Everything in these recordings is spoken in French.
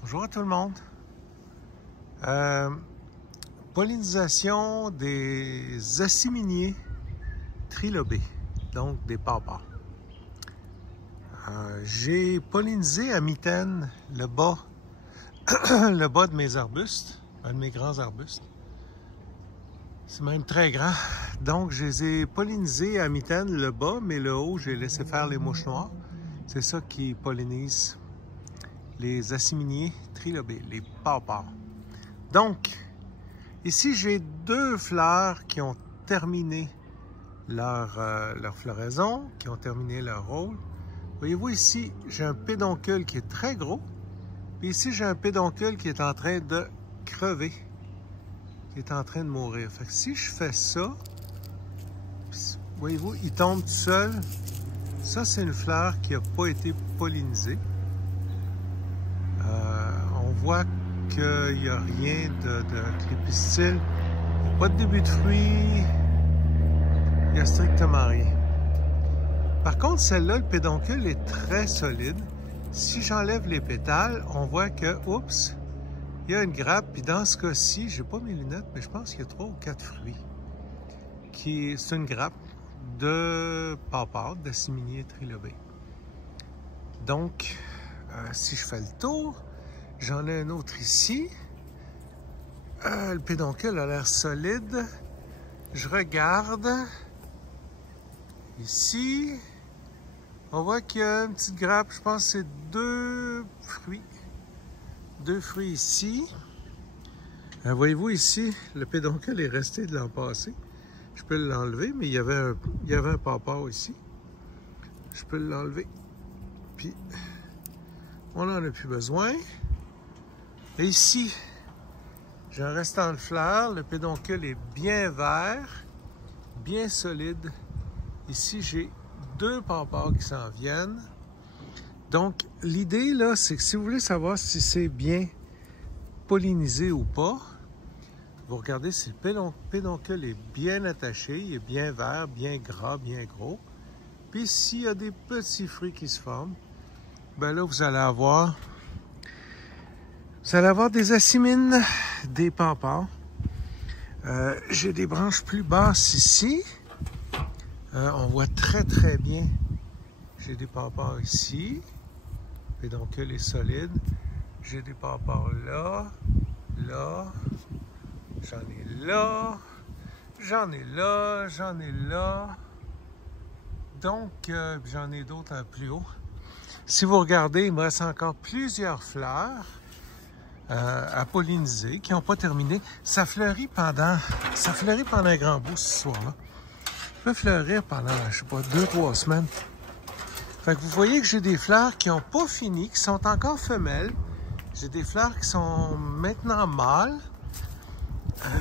Bonjour à tout le monde. Pollinisation des aciminiers trilobés, donc des pawpaws. J'ai pollinisé à mitaine le bas, le bas de mes arbustes, un de mes grands arbustes. C'est même très grand. Donc, je les ai pollinisés à mitaine le bas, mais le haut, j'ai laissé faire les mouches noires. C'est ça qui pollinise les aciminiers trilobés, les pawpaws. Donc, ici, j'ai deux fleurs qui ont terminé leur floraison, qui ont terminé leur rôle. Voyez-vous ici, j'ai un pédoncule qui est très gros. Puis ici, j'ai un pédoncule qui est en train de crever, qui est en train de mourir. Fait que si je fais ça, voyez-vous, il tombe tout seul. Ça, c'est une fleur qui n'a pas été pollinisée. On voit qu'il n'y a rien de crépuscule. Il n'y a pas de début de fruit. Il n'y a strictement rien. Par contre, celle-là, le pédoncule est très solide. Si j'enlève les pétales, on voit que, oups, il y a une grappe. Puis dans ce cas-ci, je n'ai pas mes lunettes, mais je pense qu'il y a 3 ou 4 fruits. C'est une grappe de pawpaw, d'aciminier trilobé. Donc, si je fais le tour, j'en ai un autre ici. Le pédoncule a l'air solide. Je regarde. Ici, on voit qu'il y a une petite grappe. Je pense que c'est 2 fruits. 2 fruits ici. Voyez-vous ici, le pédoncule est resté de l'an passé. Je peux l'enlever, mais il y avait un pawpaw ici. Je peux l'enlever. Puis, on n'en a plus besoin. Et ici, j'ai un restant de fleurs. Le pédoncule est bien vert, bien solide. Ici, j'ai 2 pawpaws qui s'en viennent. Donc, l'idée, là, c'est que si vous voulez savoir si c'est bien pollinisé ou pas, vous regardez si le pédoncule est bien attaché, il est bien vert, bien gras, bien gros. Puis, s'il y a des petits fruits qui se forment, ben là, vous allez avoir des acimines, des pawpaws. J'ai des branches plus basses ici. On voit très, très bien. J'ai des pawpaws ici. Le pédoncule est solide. J'ai des pawpaws là, là. J'en ai là. J'en ai là. J'en ai là. Donc, j'en ai d'autres un plus haut. Si vous regardez, il me reste encore plusieurs fleurs à polliniser qui n'ont pas terminé. Ça fleurit pendant un grand bout ce soir-là. Ça peut fleurir pendant, je sais pas, 2-3 semaines. Fait que vous voyez que j'ai des fleurs qui n'ont pas fini, qui sont encore femelles. J'ai des fleurs qui sont maintenant mâles.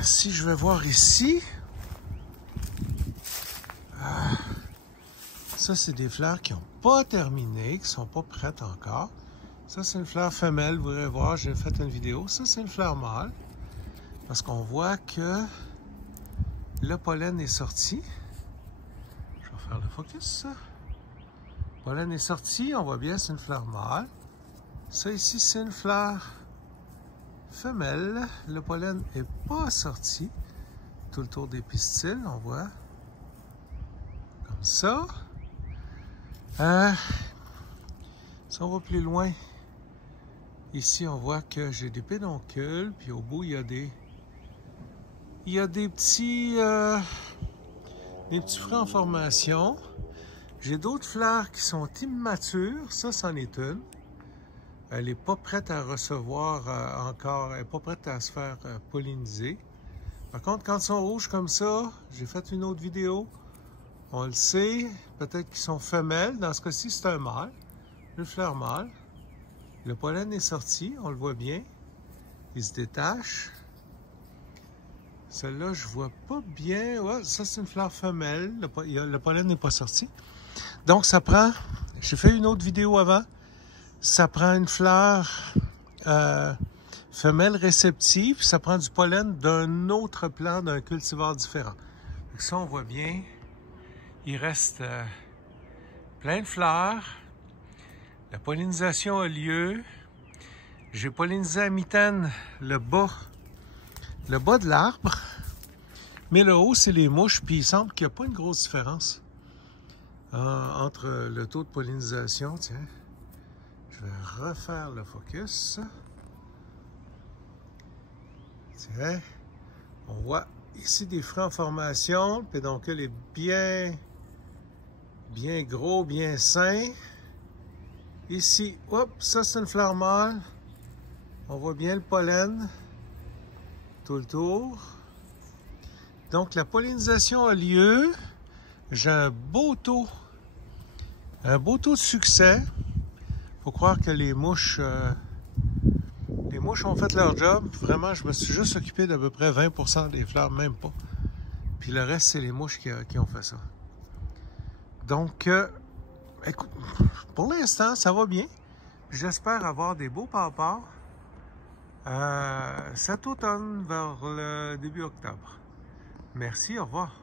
Si je vais voir ici, ça c'est des fleurs qui n'ont pas terminé, qui ne sont pas prêtes encore. Ça c'est une fleur femelle, vous verrez voir, j'ai fait une vidéo. Ça c'est une fleur mâle, parce qu'on voit que le pollen est sorti. Je vais faire le focus. Le pollen est sorti, on voit bien c'est une fleur mâle. Ça ici c'est une fleur femelle. Le pollen n'est pas sorti. Tout le tour des pistils, on voit. Comme ça. Si on va plus loin, ici on voit que j'ai des pédoncules, puis au bout il y a des petits fruits en formation. J'ai d'autres fleurs qui sont immatures, ça c'en est une. Elle n'est pas prête à recevoir encore, elle n'est pas prête à se faire polliniser. Par contre, quand ils sont rouges comme ça, j'ai fait une autre vidéo, on le sait, peut-être qu'ils sont femelles. Dans ce cas-ci, c'est un mâle, une fleur mâle. Le pollen est sorti, on le voit bien. Il se détache. Celle-là, je vois pas bien. Ouais, ça, c'est une fleur femelle. Le pollen n'est pas sorti. Donc, ça prend... J'ai fait une autre vidéo avant. Ça prend une fleur femelle réceptive. Ça prend du pollen d'un autre plant, d'un cultivar différent. Donc ça, on voit bien. Il reste plein de fleurs. La pollinisation a lieu. J'ai pollinisé à mitaine le bas de l'arbre, mais le haut, c'est les mouches, puis il semble qu'il n'y a pas une grosse différence entre le taux de pollinisation. Tiens, je vais refaire le focus. Tiens, on voit ici des fruits en formation. Le pédoncule est bien gros, bien sain. Ici, hop, ça c'est une fleur mâle. On voit bien le pollen tout le tour. Donc la pollinisation a lieu. J'ai un beau taux de succès. Il faut croire que les mouches ont fait leur job. Vraiment, je me suis juste occupé d'à peu près 20% des fleurs, même pas. Puis le reste, c'est les mouches qui ont fait ça. Donc, écoute, pour l'instant, ça va bien. J'espère avoir des beaux pawpaws cet automne vers le début octobre. Merci, au revoir.